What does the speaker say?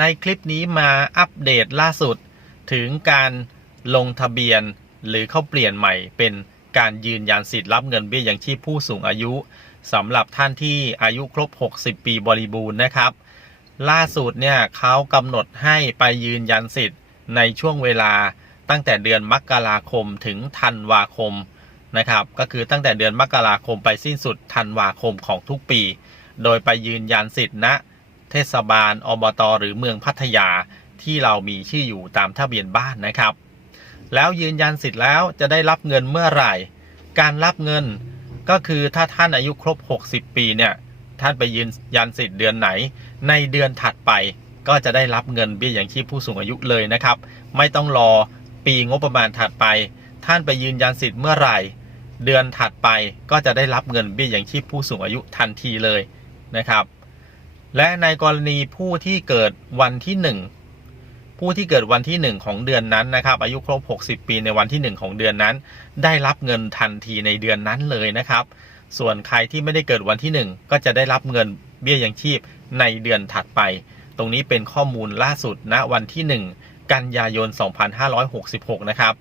ในคลิปนี้มาอัปเดตล่าสุด ถึงการลงทะเบียนหรือเข้าเปลี่ยนใหม่เป็นการยืนยันสิทธิ์รับเงินเบี้ยยังชีพผู้สูงอายุสำหรับท่านที่อายุครบ 60 ปีบริบูรณ์นะครับ ล่าสุดเนี่ยเขากำหนดให้ไปยืนยันสิทธิ์ในช่วงเวลาตั้งแต่เดือนมกราคมถึงธันวาคมนะครับ ก็คือตั้งแต่เดือนมกราคมไปสิ้นสุดธันวาคมของทุกปี โดยไปยืนยันสิทธิ์ณ เทศบาลอบตหรือเมืองพัทยาที่เรามีชื่ออยู่ตามทะเบียนบ้านนะครับ แล้วยืนยันสิทธิ์แล้วจะได้รับเงินเมื่อไหร่ การรับเงินก็คือถ้าท่านอายุครบ 60 ปีเนี่ยท่านไปยืนยันสิทธิ์เดือนไหน ในเดือนถัดไปก็จะได้รับเงินเบี้ยอย่างชีพผู้สูงอายุเลยนะครับ ไม่ต้องรอปีงบประมาณถัดไป ท่านไปยืนยันสิทธิ์เมื่อไหร่ เดือนถัดไปก็จะได้รับเงินเบี้ยอย่างชีพผู้สูงอายุทันทีเลยนะครับ และในกรณีผู้ที่เกิดวันที่ 1 ผู้ที่เกิดวันที่ 1 ของเดือนนั้นนะครับ อายุครบ 60 ปีในวันที่ 1 ของเดือนนั้น ได้รับเงินทันทีในเดือนนั้นเลยนะครับ ส่วนใครที่ไม่ได้เกิดวันที่ 1 ก็จะได้รับเงินเบี้ยยังชีพในเดือนถัดไป ตรงนี้เป็นข้อมูลล่าสุดณวันที่ 1 กันยายน 2566 นะครับ